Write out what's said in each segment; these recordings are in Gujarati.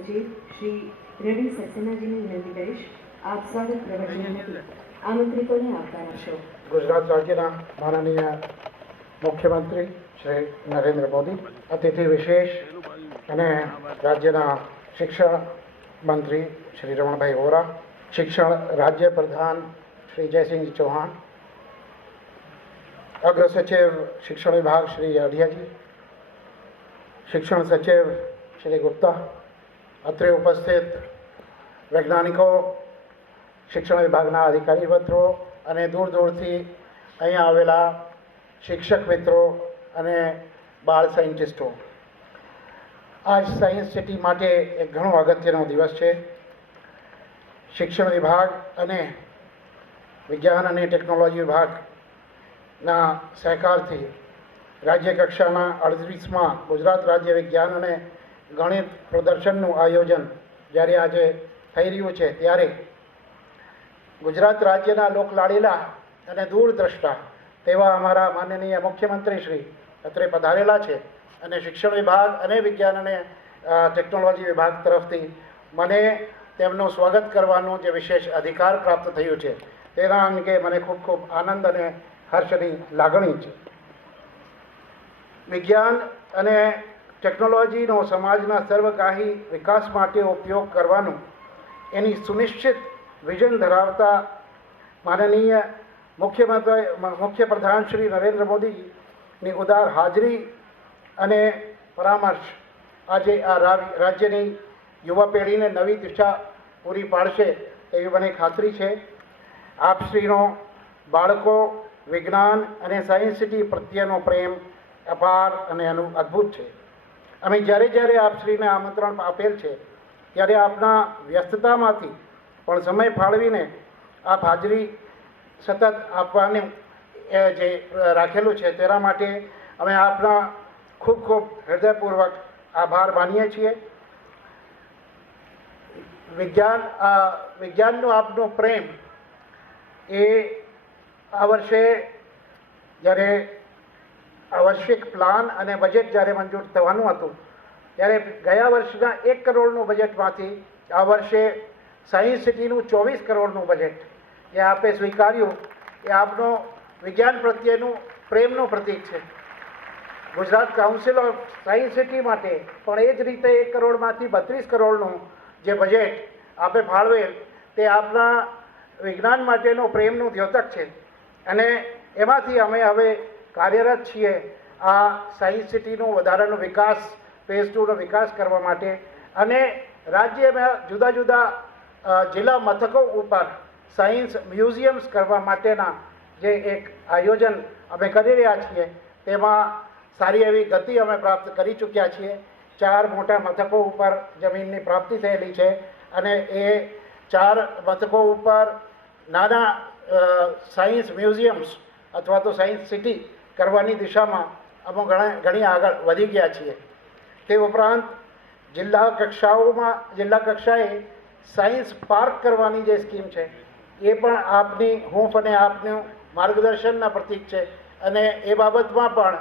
સચિવ શ્રી રવિ સક્સેનાજીને વિનંતી કરીશ આપ સ્વાગત પ્રવચન હતી આમંત્રિતોને આવકાર આપશો। ગુજરાત રાજ્યના માનનીય મુખ્યમંત્રી શ્રી નરેન્દ્ર મોદી, અતિથિ વિશેષ અને રાજ્યના શિક્ષણ મંત્રી શ્રી રમણભાઈ વોરા, શિક્ષણ રાજ્ય પ્રધાન શ્રી જયસિંહજી ચૌહાણ, અગ્ર સચિવ શિક્ષણ વિભાગ શ્રી અઢિયાજી, શિક્ષણ સચિવ શ્રી ગુપ્તા, અત્રે ઉપસ્થિત વૈજ્ઞાનિકો, શિક્ષણ વિભાગના અધિકારી મિત્રો અને દૂર દૂરથી અહીંયા આવેલા શિક્ષક મિત્રો અને બાળ સાયન્ટિસ્ટો, આજ સાયન્સ સિટી માટે એક ઘણો અગત્યનો દિવસ છે। શિક્ષણ વિભાગ અને વિજ્ઞાન અને ટેકનોલોજી વિભાગના સહકારથી રાજ્ય કક્ષાના 38મા ગુજરાત રાજ્ય વિજ્ઞાન અને ગણિત પ્રદર્શનનું આયોજન જ્યારે આજે થઈ રહ્યું છે, ત્યારે ગુજરાત રાજ્યના લોકલાડીલા અને દૂરદ્રષ્ટા તેવા અમારા માનનીય મુખ્યમંત્રી શ્રી અત્રે પધારેલા છે અને શિક્ષણ વિભાગ અને વિજ્ઞાન અને ટેકનોલોજી વિભાગ તરફથી મને તેમનું સ્વાગત કરવાનું જે વિશેષ અધિકાર પ્રાપ્ત થયું છે તેના અંગે મને ખૂબ ખૂબ આનંદ અને હર્ષની લાગણી છે। વિજ્ઞાન અને ટેકનોલોજીનો સમાજના સર્વગ્રાહી વિકાસ માટે ઉપયોગ કરવાનું એની સુનિશ્ચિત વિઝન ધરાવતા માનનીય મુખ્યપ્રધાન શ્રી નરેન્દ્ર મોદીની ઉદાર હાજરી અને પરામર્શ આજે આ રાજ્યની યુવા પેઢીને નવી દિશા પૂરી પાડશે એવી મને ખાતરી છે। આપશ્રીનો બાળકો વિજ્ઞાન અને સાયન્સ સિટી પ્રત્યેનો પ્રેમ અપાર અને અદ્ભુત છે। અમે જ્યારે જ્યારે આપશ્રીને આમંત્રણ આપેલ છે ત્યારે આપના વ્યસ્તતામાંથી પણ સમય ફાળવીને આપ હાજરી સતત આપવાનું જે રાખેલું છે તેના માટે અમે આપના ખૂબ ખૂબ હૃદયપૂર્વક આભાર માનીએ છીએ। વિજ્ઞાનનો આપનો પ્રેમ એ આ વર્ષે જ્યારે આવશ્યક પ્લાન અને બજેટ જ્યારે મંજૂર થવાનું હતું ત્યારે ગયા વર્ષના 1 કરોડનું બજેટમાંથી આ વર્ષે સાયન્સ સિટીનું 24 કરોડનું બજેટ એ આપે સ્વીકાર્યું એ આપનો વિજ્ઞાન પ્રત્યેનું પ્રેમનું પ્રતીક છે। Gujarat council of science city માટે પણ એ જ રીતે 1 કરોડમાંથી 32 કરોડનું જે બજેટ આપે ફાળવેલ તે આપના વિજ્ઞાન માટેનો પ્રેમનું દ્યોતક છે અને એમાંથી અમે હવે કાર્યરત છીએ આ સાયન્સ સિટીનું વધારાનો વિકાસ ફેઝ 2નો વિકાસ કરવા માટે અને રાજ્યમાં જુદા જુદા જિલ્લા મથકો ઉપર સાયન્સ મ્યુઝિયમ્સ કરવા માટેના જે એક આયોજન અમે કરી રહ્યા છીએ તેમાં સારી એવી ગતિ અમે પ્રાપ્ત કરી ચૂક્યા છીએ। 4 મોટા મથકો ઉપર જમીનની પ્રાપ્તિ થયેલી છે અને એ 4 મથકો ઉપર નાના સાયન્સ મ્યુઝિયમ્સ અથવા તો સાયન્સ સિટી કરવાની દિશામાં અમે ઘણી આગળ વધી ગયા છીએ। તે ઉપરાંત જિલ્લા કક્ષાએ સાયન્સ પાર્ક કરવાની જે સ્કીમ છે એ પણ આપની હૂંફ અને આપનું માર્ગદર્શનના પ્રતીક છે અને એ બાબતમાં પણ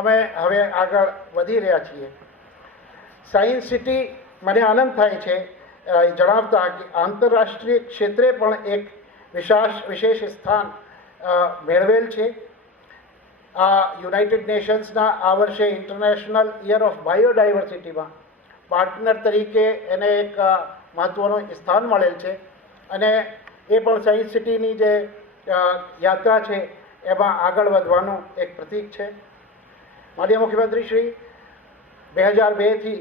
અમે હવે આગળ વધી રહ્યા છીએ। સાયન્સ સિટી મને આનંદ થાય છે જણાવતા કે આંતરરાષ્ટ્રીય ક્ષેત્રે પણ એક વિશેષ સ્થાન મેળવેલ છે। આ યુનાઇટેડ નેશન્સના આ વર્ષે ઇન્ટરનેશનલ યર ઓફ બાયોડાયવર્સિટીમાં પાર્ટનર તરીકે એને એક મહત્ત્વનું સ્થાન મળેલ છે અને એ પણ સાયન્સ સિટીની જે યાત્રા છે એમાં આગળ વધવાનું એક પ્રતીક છે। માનનીય મુખ્યમંત્રી શ્રી 2002થી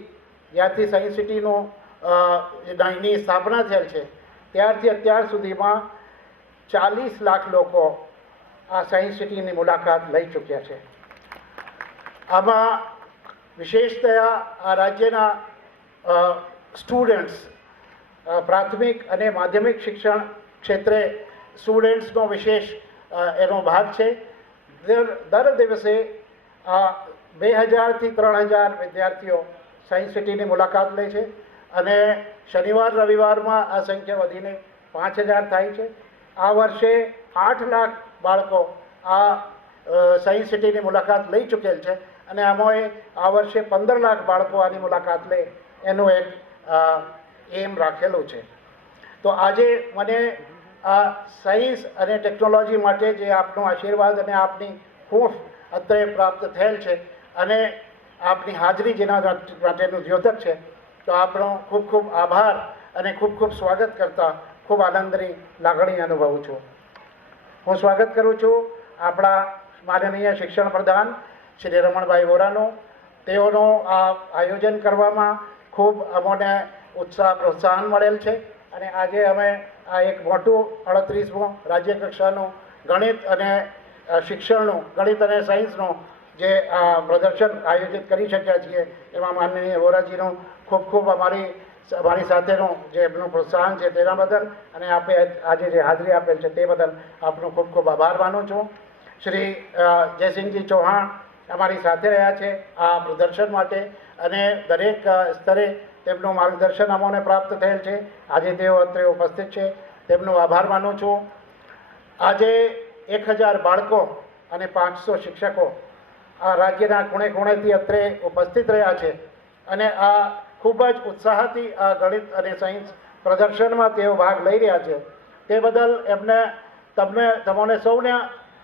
જ્યારથી સાયન્સ સિટીની સ્થાપના થયેલ છે ત્યારથી અત્યાર સુધીમાં 40 લાખ લોકો આ સાયન્સ સિટીની મુલાકાત લઈ ચૂક્યા છે। આમાં વિશેષતયા આ રાજ્યના સ્ટુડન્ટ્સ પ્રાથમિક અને માધ્યમિક શિક્ષણ ક્ષેત્રે સ્ટુડન્ટ્સનો વિશેષ એનો ભાગ છે। દર દિવસે 2000થી 3000 વિદ્યાર્થીઓ સાયન્સ સિટીની મુલાકાત લે છે અને શનિવાર રવિવારમાં આ સંખ્યા વધીને 5000 થાય છે। આ વર્ષે 8 લાખ બાળકો આ સાયન્સ સિટીની મુલાકાત લઈ ચૂકેલ છે અને આમાં આ વર્ષે 15 લાખ બાળકો આની મુલાકાત લે એનું એક એમ રાખેલું છે. તો આજે મને આ સાયન્સ અને ટેકનોલોજી માટે જે આપનો આશીર્વાદ અને આપની હૂંફ અત્રે પ્રાપ્ત થયેલ છે અને આપની હાજરી જેના માટેનું દ્યોતક છે, તો આપણો ખૂબ ખૂબ આભાર અને ખૂબ ખૂબ સ્વાગત કરતા ખૂબ આનંદની લાગણી અનુભવું છું. હું સ્વાગત કરું છું આપણા માનનીય શિક્ષણ પ્રધાન શ્રી રમણભાઈ વોરાનું. તેઓનું આ આયોજન કરવામાં ખૂબ અમોને ઉત્સાહ પ્રોત્સાહન મળેલ છે અને આજે અમે આ એક મોટું 38મું રાજ્ય કક્ષાનું ગણિત અને શિક્ષણનું ગણિત અને સાયન્સનું જે પ્રદર્શન આયોજિત કરી શક્યા છીએ, એમાં માનનીય વોરાજીનું ખૂબ ખૂબ અમારી સાથેનું જે એમનું પ્રોત્સાહન છે તેના બદલ અને આપે આજે જે હાજરી આપેલ છે તે બદલ આપનો ખૂબ ખૂબ આભાર માનું છું. શ્રી જયસિંહજી ચૌહાણ અમારી સાથે રહ્યા છે આ પ્રદર્શન માટે અને દરેક સ્તરે તેમનું માર્ગદર્શન અમોને પ્રાપ્ત થયેલ છે. આજે તેઓ અત્રે ઉપસ્થિત છે, તેમનો આભાર માનું છું. આજે 1000 બાળકો અને 500 શિક્ષકો આ રાજ્યના ખૂણે ખૂણેથી અત્રે ઉપસ્થિત રહ્યા છે અને આ ખૂબ જ ઉત્સાહથી આ ગણિત અને સાયન્સ પ્રદર્શનમાં તેઓ ભાગ લઈ રહ્યા છે. તે બદલ એમને તમને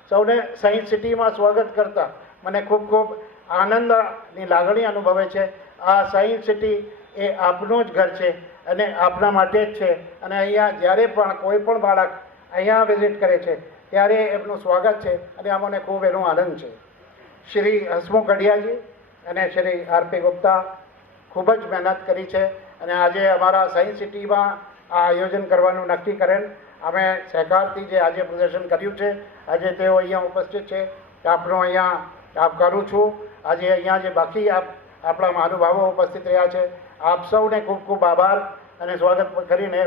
સૌને સાયન્સ સિટીમાં સ્વાગત કરતા મને ખૂબ ખૂબ આનંદની લાગણી અનુભવે છે. આ સાયન્સ સિટી એ આપનું જ ઘર છે અને આપના માટે જ છે અને અહીંયા જ્યારે પણ કોઈ પણ બાળક અહીંયા વિઝિટ કરે છે ત્યારે એમનું સ્વાગત છે અને અમને ખૂબ એનો આનંદ છે. શ્રી હસમુખ ગઢિયાજી અને શ્રી આરપી ગુપ્તા ખૂબ જ મહેનત કરી છે અને આજે અમારા સાયન્સ સિટીમાં આ આયોજન કરવાનું નક્કી કરેલ. અમે સહકારથી જે આજે પ્રદર્શન કર્યું છે, આજે તેઓ અહીંયા ઉપસ્થિત છે, આપનો અહીંયા કરું છું. આજે અહીંયા જે બાકી આપણા મહાનુભાવો ઉપસ્થિત રહ્યા છે, આપ સૌને ખૂબ ખૂબ આભાર અને સ્વાગત કરીને